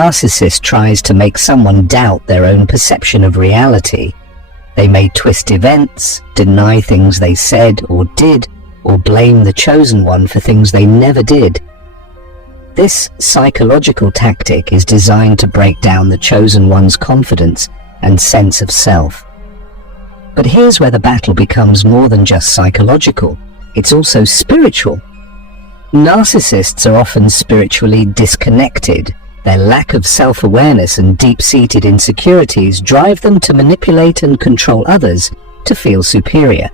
narcissist tries to make someone doubt their own perception of reality, they may twist events, deny things they said or did, or blame the chosen one for things they never did. This psychological tactic is designed to break down the chosen one's confidence and sense of self. But here's where the battle becomes more than just psychological, it's also spiritual. Narcissists are often spiritually disconnected. Their lack of self-awareness and deep-seated insecurities drive them to manipulate and control others to feel superior.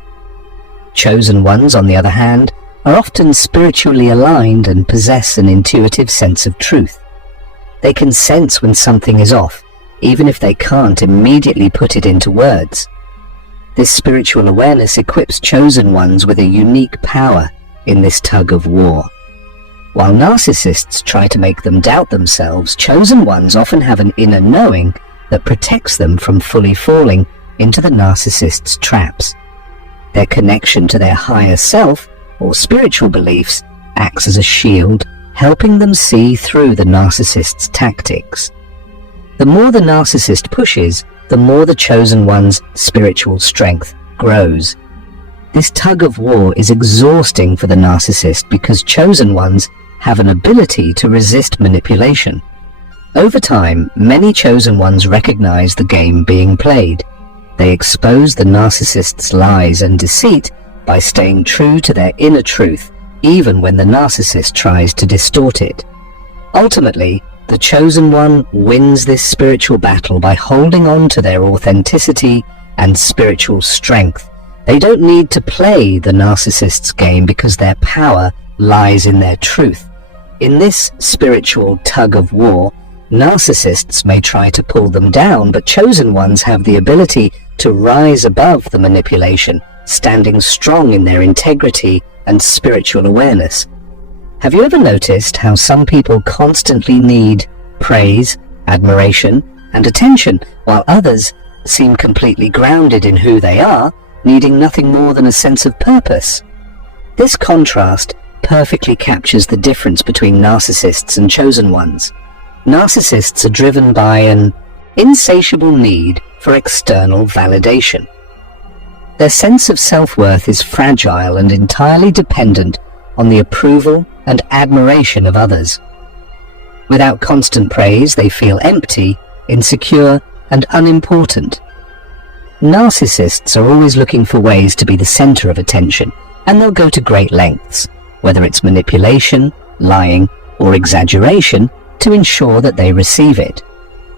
Chosen ones, on the other hand, are often spiritually aligned and possess an intuitive sense of truth. They can sense when something is off, even if they can't immediately put it into words. This spiritual awareness equips chosen ones with a unique power in this tug of war. While narcissists try to make them doubt themselves, chosen ones often have an inner knowing that protects them from fully falling into the narcissist's traps. Their connection to their higher self or spiritual beliefs acts as a shield, helping them see through the narcissist's tactics. The more the narcissist pushes, the more the chosen one's spiritual strength grows. This tug of war is exhausting for the narcissist because chosen ones have an ability to resist manipulation. Over time, many chosen ones recognize the game being played. They expose the narcissist's lies and deceit by staying true to their inner truth, even when the narcissist tries to distort it. Ultimately, the chosen one wins this spiritual battle by holding on to their authenticity and spiritual strength. They don't need to play the narcissist's game because their power lies in their truth. In this spiritual tug of war, narcissists may try to pull them down, but chosen ones have the ability to rise above the manipulation, standing strong in their integrity and spiritual awareness. Have you ever noticed how some people constantly need praise, admiration, and attention, while others seem completely grounded in who they are, needing nothing more than a sense of purpose? This contrast perfectly captures the difference between narcissists and chosen ones. Narcissists are driven by an insatiable need for external validation. Their sense of self-worth is fragile and entirely dependent on the approval and admiration of others. Without constant praise, they feel empty, insecure, and unimportant. Narcissists are always looking for ways to be the center of attention, and they'll go to great lengths, whether it's manipulation, lying, or exaggeration, to ensure that they receive it.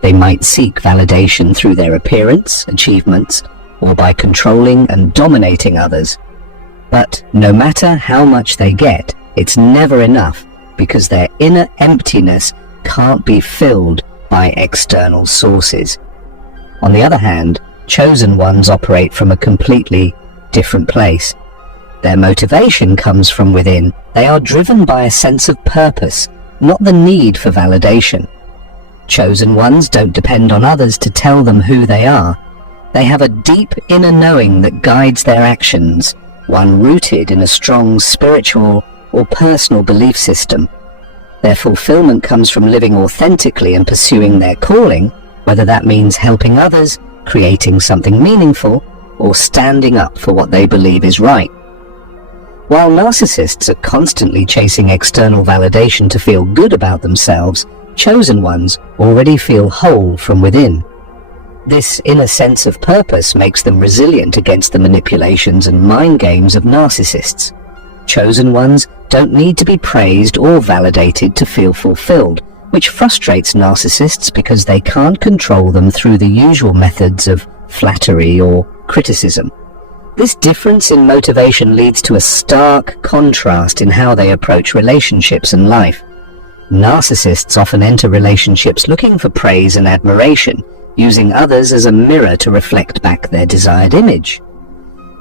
They might seek validation through their appearance, achievements, or by controlling and dominating others. But no matter how much they get, it's never enough because their inner emptiness can't be filled by external sources. On the other hand, chosen ones operate from a completely different place. Their motivation comes from within. They are driven by a sense of purpose, not the need for validation. Chosen ones don't depend on others to tell them who they are. They have a deep inner knowing that guides their actions, one rooted in a strong spiritual or personal belief system. Their fulfillment comes from living authentically and pursuing their calling, whether that means helping others, creating something meaningful, or standing up for what they believe is right. While narcissists are constantly chasing external validation to feel good about themselves, chosen ones already feel whole from within. This inner sense of purpose makes them resilient against the manipulations and mind games of narcissists. Chosen ones don't need to be praised or validated to feel fulfilled, which frustrates narcissists because they can't control them through the usual methods of flattery or criticism. This difference in motivation leads to a stark contrast in how they approach relationships and life. Narcissists often enter relationships looking for praise and admiration, using others as a mirror to reflect back their desired image.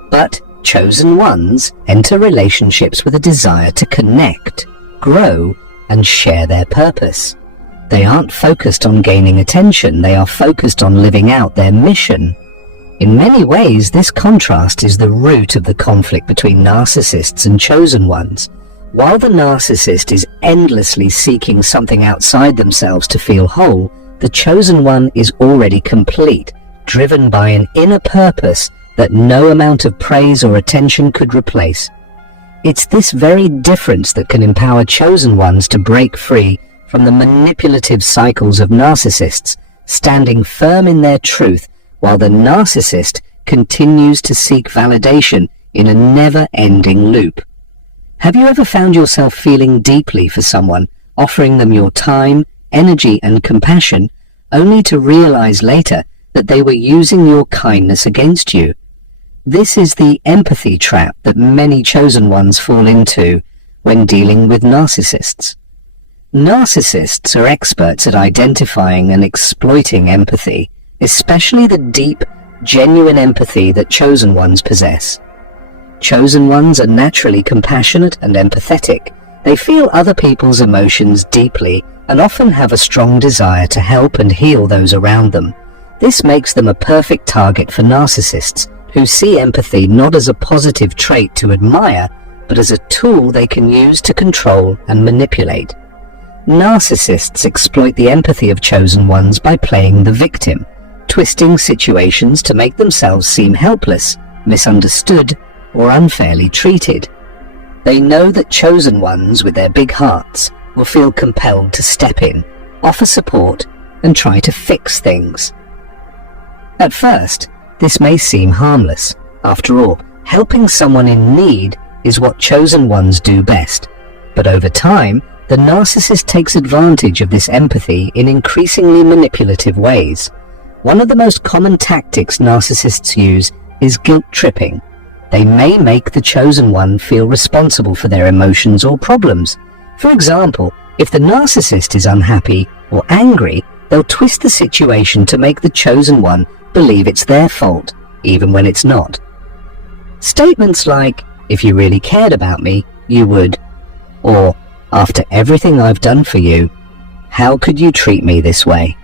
But chosen ones enter relationships with a desire to connect, grow, and share their purpose. They aren't focused on gaining attention, they are focused on living out their mission. In many ways, this contrast is the root of the conflict between narcissists and chosen ones. While the narcissist is endlessly seeking something outside themselves to feel whole, the chosen one is already complete, driven by an inner purpose that no amount of praise or attention could replace. It's this very difference that can empower chosen ones to break free from the manipulative cycles of narcissists, standing firm in their truth while the narcissist continues to seek validation in a never-ending loop. Have you ever found yourself feeling deeply for someone, offering them your time, energy, and compassion, only to realize later that they were using your kindness against you? This is the empathy trap that many chosen ones fall into when dealing with narcissists. Narcissists are experts at identifying and exploiting empathy, especially the deep, genuine empathy that chosen ones possess. Chosen ones are naturally compassionate and empathetic. They feel other people's emotions deeply and often have a strong desire to help and heal those around them. This makes them a perfect target for narcissists, who see empathy not as a positive trait to admire, but as a tool they can use to control and manipulate. Narcissists exploit the empathy of chosen ones by playing the victim, twisting situations to make themselves seem helpless, misunderstood, or unfairly treated. They know that chosen ones with their big hearts will feel compelled to step in, offer support, and try to fix things. At first, this may seem harmless. After all, helping someone in need is what chosen ones do best. But over time, the narcissist takes advantage of this empathy in increasingly manipulative ways. One of the most common tactics narcissists use is guilt tripping. They may make the chosen one feel responsible for their emotions or problems. For example, if the narcissist is unhappy or angry, they'll twist the situation to make the chosen one believe it's their fault, even when it's not. Statements like, "If you really cared about me, you would," or "After everything I've done for you, how could you treat me this way?"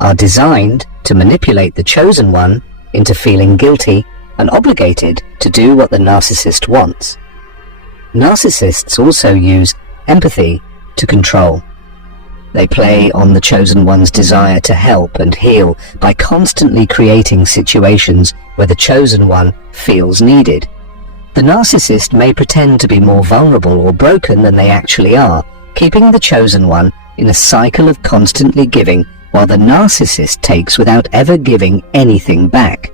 are designed to manipulate the chosen one into feeling guilty and obligated to do what the narcissist wants. Narcissists also use empathy to control. They play on the chosen one's desire to help and heal by constantly creating situations where the chosen one feels needed. The narcissist may pretend to be more vulnerable or broken than they actually are, keeping the chosen one in a cycle of constantly giving while the narcissist takes without ever giving anything back.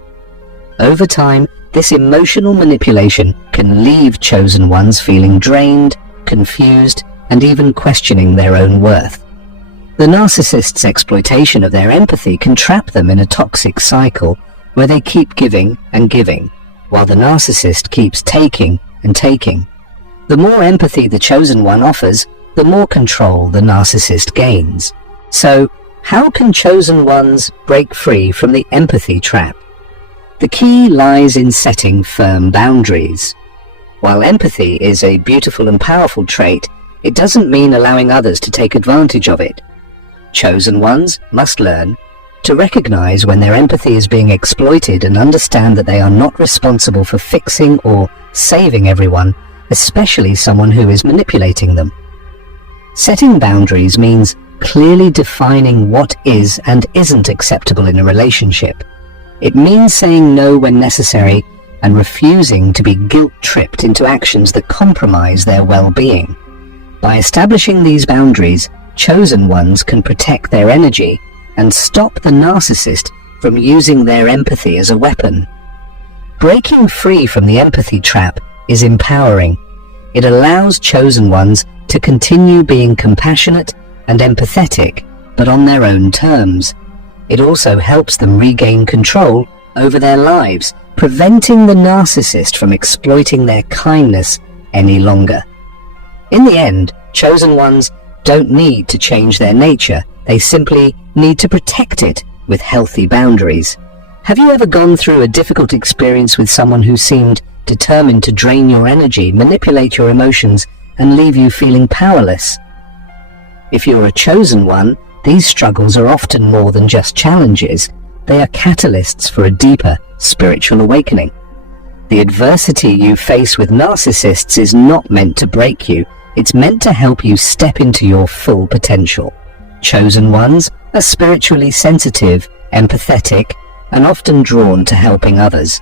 Over time, this emotional manipulation can leave chosen ones feeling drained, confused, and even questioning their own worth. The narcissist's exploitation of their empathy can trap them in a toxic cycle where they keep giving and giving, while the narcissist keeps taking and taking. The more empathy the chosen one offers, the more control the narcissist gains. So, how can chosen ones break free from the empathy trap? The key lies in setting firm boundaries. While empathy is a beautiful and powerful trait, it doesn't mean allowing others to take advantage of it. Chosen ones must learn to recognize when their empathy is being exploited and understand that they are not responsible for fixing or saving everyone, especially someone who is manipulating them. Setting boundaries means clearly defining what is and isn't acceptable in a relationship. It means saying no when necessary and refusing to be guilt-tripped into actions that compromise their well-being. By establishing these boundaries, chosen ones can protect their energy and stop the narcissist from using their empathy as a weapon. Breaking free from the empathy trap is empowering. It allows chosen ones to continue being compassionate and empathetic, but on their own terms. It also helps them regain control over their lives, preventing the narcissist from exploiting their kindness any longer. In the end, chosen ones don't need to change their nature, they simply need to protect it with healthy boundaries. Have you ever gone through a difficult experience with someone who seemed determined to drain your energy, manipulate your emotions, and leave you feeling powerless? If you're a chosen one, these struggles are often more than just challenges. They are catalysts for a deeper spiritual awakening. The adversity you face with narcissists is not meant to break you. It's meant to help you step into your full potential. Chosen ones are spiritually sensitive, empathetic, and often drawn to helping others.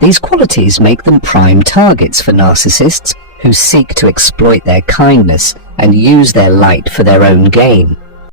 These qualities make them prime targets for narcissists who seek to exploit their kindness and use their light for their own gain.